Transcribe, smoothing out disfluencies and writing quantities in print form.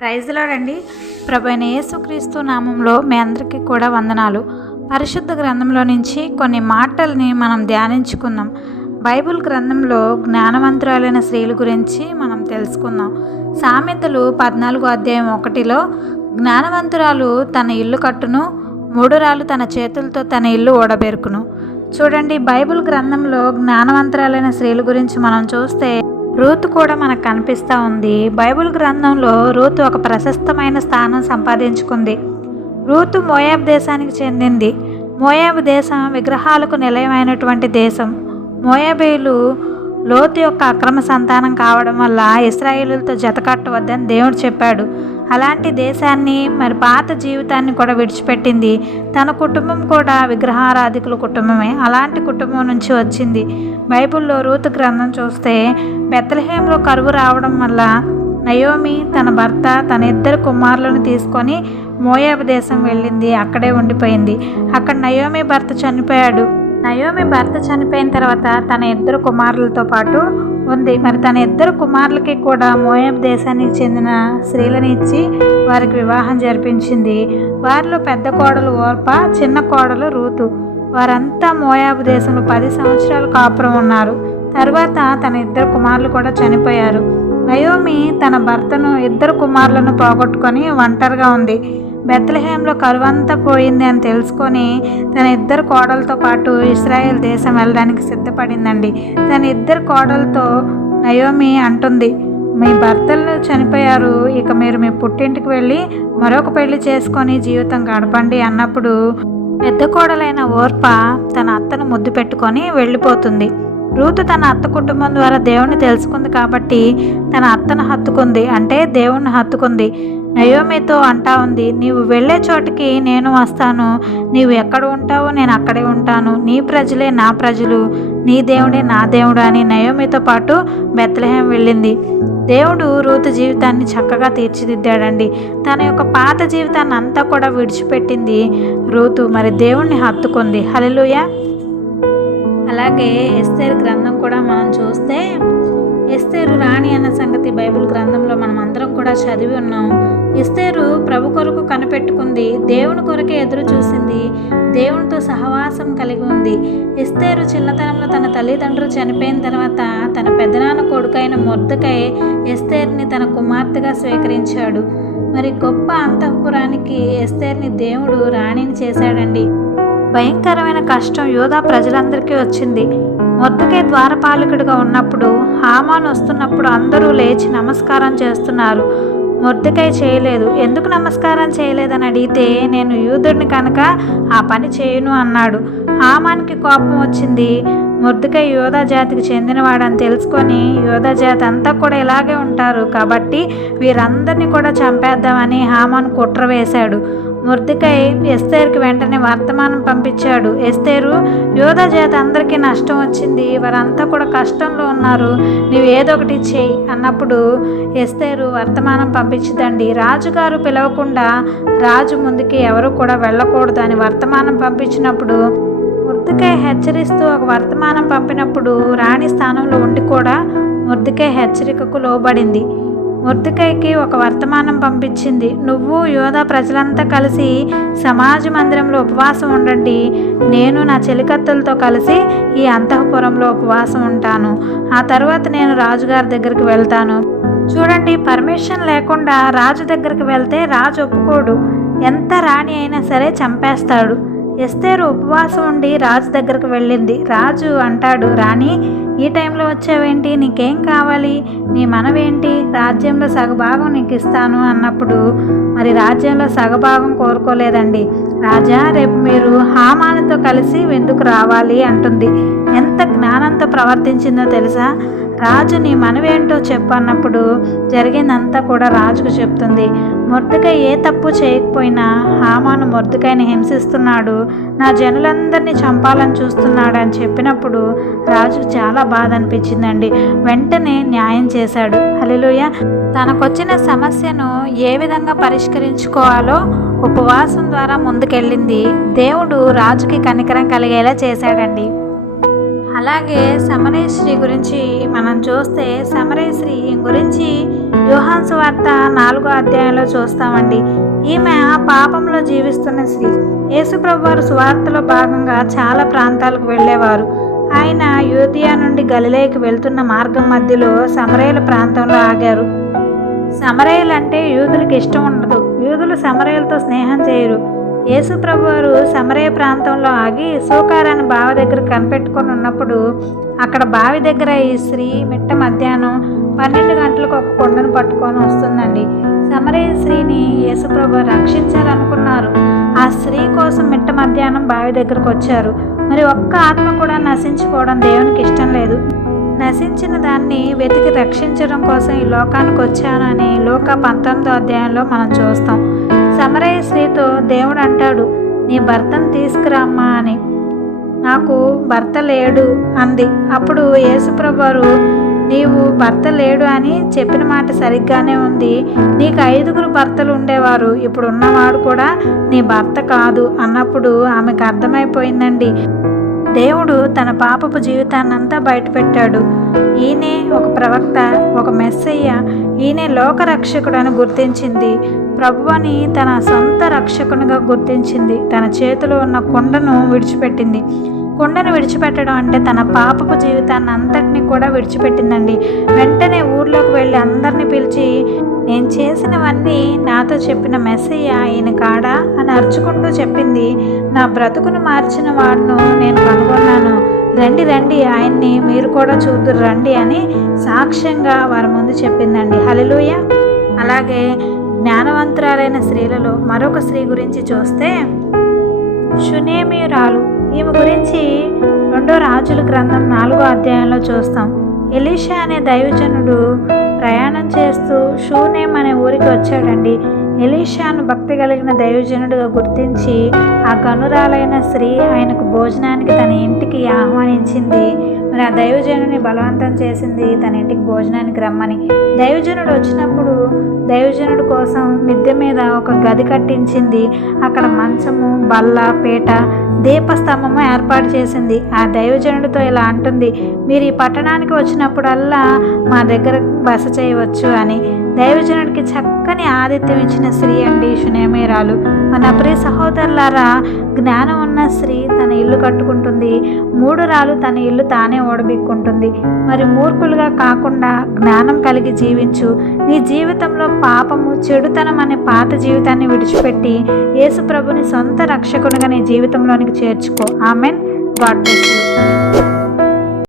Praise lord అండి. ప్రభువైన యేసుక్రీస్తు నామంలో మీ అందరికీ కూడా వందనాలు. పరిశుద్ధ గ్రంథంలో నుంచి కొన్ని మాటల్ని మనం ధ్యానించుకుందాం. బైబిల్ గ్రంథంలో జ్ఞానవంతురాలైన స్త్రీల గురించి మనం తెలుసుకుందాం. సామెతలు 14:1 జ్ఞానవంతురాలు తన ఇల్లు కట్టును, మూఢురాలు తన చేతులతో తన ఇల్లు ఓడబెరుకును. చూడండి, బైబిల్ గ్రంథంలో జ్ఞానవంతురాలైన స్త్రీల గురించి మనం చూస్తే రూతు కూడా మనకు కనిపిస్తూ ఉంది. బైబిల్ గ్రంథంలో రూతు ఒక ప్రశస్తమైన స్థానం సంపాదించుకుంది. రూతు మోయాబు దేశానికి చెందింది. మోయాబు దేశం విగ్రహాలకు నిలయమైనటువంటి దేశం. మోయాబీయులు లోతు యొక్క అక్రమ సంతానం కావడం వల్ల ఇశ్రాయేలులతో జతకట్టవద్దని దేవుడు చెప్పాడు. అలాంటి దేశాన్ని పాత జీవితాన్ని కూడా విడిచిపెట్టింది. తన కుటుంబం కూడా విగ్రహారాధికుల కుటుంబమే. అలాంటి కుటుంబం నుంచి వచ్చింది. బైబిల్లో రూతు గ్రంథం చూస్తే బెత్లెహేంలో కరువు రావడం వల్ల నయోమి తన భర్త తన 2 కుమారులను తీసుకొని మోయాబు దేశం వెళ్ళింది. అక్కడే ఉండిపోయింది. అక్కడ నయోమి భర్త చనిపోయాడు. నయోమి భర్త చనిపోయిన తర్వాత తన 2 కుమారులతో పాటు ఉంది. తన 2 కుమారులకి కూడా మోయాబు దేశానికి చెందిన స్త్రీలను ఇచ్చి వారికి వివాహం జరిపించింది. వారిలో పెద్ద కోడలు ఓర్ప, చిన్న కోడలు రూతు. వారంతా మోయాబు దేశంలో 10 సంవత్సరాలు కాపురం ఉన్నారు. తర్వాత తన 2 కుమారులు కూడా చనిపోయారు. నయోమి తన భర్తను 2 కుమారులను పోగొట్టుకొని ఒంటరిగా ఉంది. బెత్లెహేంలో కరువంతా పోయింది అని తెలుసుకొని తన 2 కోడలతో పాటు ఇశ్రాయేల్ దేశం వెళ్ళడానికి సిద్ధపడిందండి. తన 2 కోడలతో నయోమి అంటుంది, మీ భర్తలు చనిపోయారు, ఇక మీరు మీ పుట్టింటికి వెళ్ళి మరొక పెళ్లి చేసుకొని జీవితం గడపండి అన్నప్పుడు పెద్ద కోడలైన ఓర్ప తన అత్తను ముద్దు పెట్టుకొని వెళ్ళిపోతుంది. రూతు తన అత్త కుటుంబం ద్వారా దేవుణ్ణి తెలుసుకుంది కాబట్టి తన అత్తను హత్తుకుంది, అంటే దేవుణ్ణి హత్తుకుంది. నయోమితో అంటా ఉంది, నీవు వెళ్ళే చోటికి నేను వస్తాను, నీవు ఎక్కడ ఉంటావో నేను అక్కడే ఉంటాను, నీ ప్రజలే నా ప్రజలు, నీ దేవుడే నా దేవుడు అని నయోమితో పాటు బెత్లెహేం వెళ్ళింది. దేవుడు రూతు జీవితాన్ని చక్కగా తీర్చిదిద్దాడండి. తన యొక్క పాత జీవితాన్ని అంతా కూడా విడిచిపెట్టింది రూతు. దేవుణ్ణి హత్తుకుంది. హల్లెలూయా. అలాగే ఎస్తేరు గ్రంథం కూడా మనం చూస్తే ఎస్తేరు రాణి అన్న సంగతి బైబిల్ గ్రంథంలో మనం అందరం కూడా చదివి ఉన్నాం. ఎస్తేరు ప్రభు కొరకు కనిపెట్టుకుంది, దేవుని కొరకే ఎదురు చూసింది, దేవునితో సహవాసం కలిగి ఉంది. ఎస్తేరు చిన్నతనంలో తన తల్లిదండ్రులు చనిపోయిన తర్వాత తన పెద్దనాన్న కొడుకైన మొర్దెకై ఎస్తేరుని తన కుమార్తెగా స్వీకరించాడు. గొప్ప అంతఃపురానికి ఎస్తేరుని దేవుడు రాణిని చేశాడండి. భయంకరమైన కష్టం యూదా ప్రజలందరికీ వచ్చింది. మొర్దెకై ద్వారపాలకుడిగా ఉన్నప్పుడు హామాను వస్తున్నప్పుడు అందరూ లేచి నమస్కారం చేస్తున్నారు. మొర్దెకై చేయలేదు. ఎందుకు నమస్కారం చేయలేదని అడిగితే నేను యూదుడిని కనుక ఆ పని చేయను అన్నాడు. హామానికి కోపం వచ్చింది. మొర్దెకై యూదా జాతికి చెందినవాడని తెలుసుకొని యూదా జాతి అంతా కూడా ఇలాగే ఉంటారు కాబట్టి వీరందరినీ కూడా చంపేద్దామని హామాను కుట్ర వేశాడు. మొర్దెకై ఎస్తేరుకి వెంటనే వర్తమానం పంపించాడు. ఎస్తేరు, యూదా జాతి అందరికీ నష్టం వచ్చింది, వారంతా కూడా కష్టంలో ఉన్నారు, నీవు ఏదో ఒకటి చేయి అన్నప్పుడు ఎస్తేరు వర్తమానం పంపించదండి. రాజుగారు పిలవకుండా రాజు ముందుకి ఎవరు కూడా వెళ్ళకూడదు అని వర్తమానం పంపించినప్పుడు మొర్దెకై హెచ్చరిస్తూ ఒక వర్తమానం పంపినప్పుడు రాణి స్థానంలో ఉండి కూడా మొర్దెకై హెచ్చరికకు లోబడింది. మొర్దెకైకి ఒక వర్తమానం పంపించింది, నువ్వు యూదా ప్రజలంతా కలిసి సమాజ మందిరంలో ఉపవాసం ఉండండి, నేను నా చెలికత్తెలతో కలిసి ఈ అంతఃపురంలో ఉపవాసం ఉంటాను, ఆ తర్వాత నేను రాజుగారి దగ్గరికి వెళ్తాను. చూడండి, పర్మిషన్ లేకుండా రాజు దగ్గరికి వెళ్తే రాజు ఒప్పుకోడు, ఎంత రాణి అయినా సరే చంపేస్తాడు. ఎస్తేరు ఉపవాసం ఉండి రాజు దగ్గరకు వెళ్ళింది. రాజు అంటాడు, రాణి ఈ టైంలో వచ్చావేంటి, నీకేం కావాలి, నీ మనవేంటి, రాజ్యంలో సగభాగం నీకు ఇస్తాను అన్నప్పుడు రాజ్యంలో సగభాగం కోరుకోలేదండి. రాజా, రేపు మీరు హామానుతో కలిసి ఎందుకు రావాలి అంటుంది. ఎంత జ్ఞానంతో ప్రవర్తించిందో తెలుసా. రాజు నీ మనవేంటో చెప్పు అన్నప్పుడు జరిగిందంతా కూడా రాజుకు చెప్తుంది. మొర్దెకై ఏ తప్పు చేయకపోయినా హామాను మొర్దెకైని హింసిస్తున్నాడు, నా జనులందరినీ చంపాలని చూస్తున్నాడు అని చెప్పినప్పుడు రాజుకు చాలా బాధ అనిపించిందండి. వెంటనే న్యాయం చేశాడు. హల్లెలూయా. తనకొచ్చిన సమస్యను ఏ విధంగా పరిష్కరించుకోవాలో ఉపవాసం ద్వారా ముందుకెళ్ళింది. దేవుడు రాజుకి కనికరం కలిగేలా చేశాడండి. అలాగే సమరయ స్త్రీ గురించి మనం చూస్తే సమరయ స్త్రీ గురించి యోహాను సువార్త 4వ అధ్యాయంలో చూస్తామండి. ఈమె పాపంలో జీవిస్తున్న స్త్రీ. యేసుప్రభు వారు సువార్తలో భాగంగా చాలా ప్రాంతాలకు వెళ్ళేవారు. ఆయన యూదియా నుండి గలిలయకి వెళ్తున్న మార్గం మధ్యలో సమరయల ప్రాంతంలో ఆగారు. సమరయలు అంటే యూదులకు ఇష్టం ఉండదు. యూదులు సమరయలతో స్నేహం చేయరు. యేసుప్రభు వారు సమరయ ప్రాంతంలో ఆగి సూకారాన్ని బావి దగ్గర కనిపెట్టుకొని ఉన్నప్పుడు అక్కడ బావి దగ్గర ఈ స్త్రీ మిట్ట మధ్యాహ్నం 12 గంటలకు ఒక కొండను పట్టుకొని వస్తుందండి. సమరయ స్త్రీని యేసుప్రభు రక్షించాలనుకున్నారు. ఆ స్త్రీ కోసం మిట్ట మధ్యాహ్నం బావి దగ్గరకు వచ్చారు. మరి ఒక్క ఆత్మ కూడా నశించుకోవడం దేవునికి ఇష్టం లేదు. నశించిన దాన్ని వెతికి రక్షించడం కోసం ఈ లోకానికి వచ్చానని లూకా 19వ అధ్యాయంలో మనం చూస్తాం. సమరయ స్త్రీతో దేవుడు అంటాడు, నీ భర్తను తీసుకురామ్మా అని. నాకు భర్త లేడు అంది. అప్పుడు యేసుప్రభు వారు, నీవు భర్త లేడు అని చెప్పిన మాట సరిగ్గానే ఉంది. నీకు 5 భర్తలు ఉండేవారు, ఇప్పుడు ఉన్నవాడు కూడా నీ భర్త కాదు అన్నప్పుడు ఆమెకు అర్థమైపోయిందండి. దేవుడు తన పాపపు జీవితాన్నంతా బయటపెట్టాడు. ఈయనే ఒక ప్రవక్త, ఒక మెస్సయ్య, ఈయనే లోకరక్షకుడని గుర్తించింది. ప్రభువని తన సొంత రక్షకునిగా గుర్తించింది. తన చేతిలో ఉన్న కొండను విడిచిపెట్టింది. కొండను విడిచిపెట్టడం అంటే తన పాపపు జీవితాన్ని అంతటినీ కూడా విడిచిపెట్టిందండి. వెంటనే ఊర్లోకి వెళ్ళి అందరినీ పిలిచి, నేను చేసినవన్నీ నాతో చెప్పిన మెస్సయ్య ఈయన కాడా అని అరుచుకుంటూ చెప్పింది. నా బ్రతుకును మార్చిన వాడును నేను కనుగొన్నాను, రండి రండి ఆయన్ని మీరు కూడా చూద్దురు రండి అని సాక్ష్యంగా వారి ముందు చెప్పిందండి. హల్లెలూయా. అలాగే జ్ఞానవంతురాలైన స్త్రీలలో మరొక స్త్రీ గురించి చూస్తే షూనేమీయురాలు. ఈమె గురించి 2వ రాజుల గ్రంథం 4వ అధ్యాయంలో చూస్తాం. ఎలీషా అనే దైవజనుడు ప్రయాణం చేస్తూ షూనేం అనే ఊరికి వచ్చాడండి. ఎలీషాను భక్తి కలిగిన దైవజనుడిగా గుర్తించి ఆ గనురాలైన స్త్రీ ఆయనకు భోజనానికి తన ఇంటికి ఆహ్వానించింది. మరి ఆ దైవజనుని బలవంతం చేసింది తన ఇంటికి భోజనానికి రమ్మని. దైవజనుడు వచ్చినప్పుడు దైవజనుడి కోసం మిద్దె మీద ఒక గది కట్టించింది. అక్కడ మంచము, బల్ల, పీట, దీపస్తంభము ఏర్పాటు చేసింది. ఆ దైవజనుడితో ఇలా అంటుంది, మీరు ఈ పట్టణానికి వచ్చినప్పుడల్లా మా దగ్గర బస చేయవచ్చు అని. దైవజనుడికి చక్కని ఆతిథ్యం ఇచ్చిన స్త్రీ అండి షూనేమీయురాలు. మన ప్రియ సహోదరులారా, జ్ఞానం ఉన్న స్త్రీ తన ఇల్లు కట్టుకుంటుంది. మూఢురాలు తన ఇల్లు తానే ఓడబిక్కుంటుంది. మరి మూర్ఖులుగా కాకుండా జ్ఞానం కలిగి జీవించు. నీ జీవితంలో పాపము, చెడుతనం అనే పాత జీవితాన్ని విడిచిపెట్టి యేసు ప్రభుని సొంత రక్షకునిగా నీ జీవితంలోనికి చేర్చుకో. ఆమెన్. God bless you.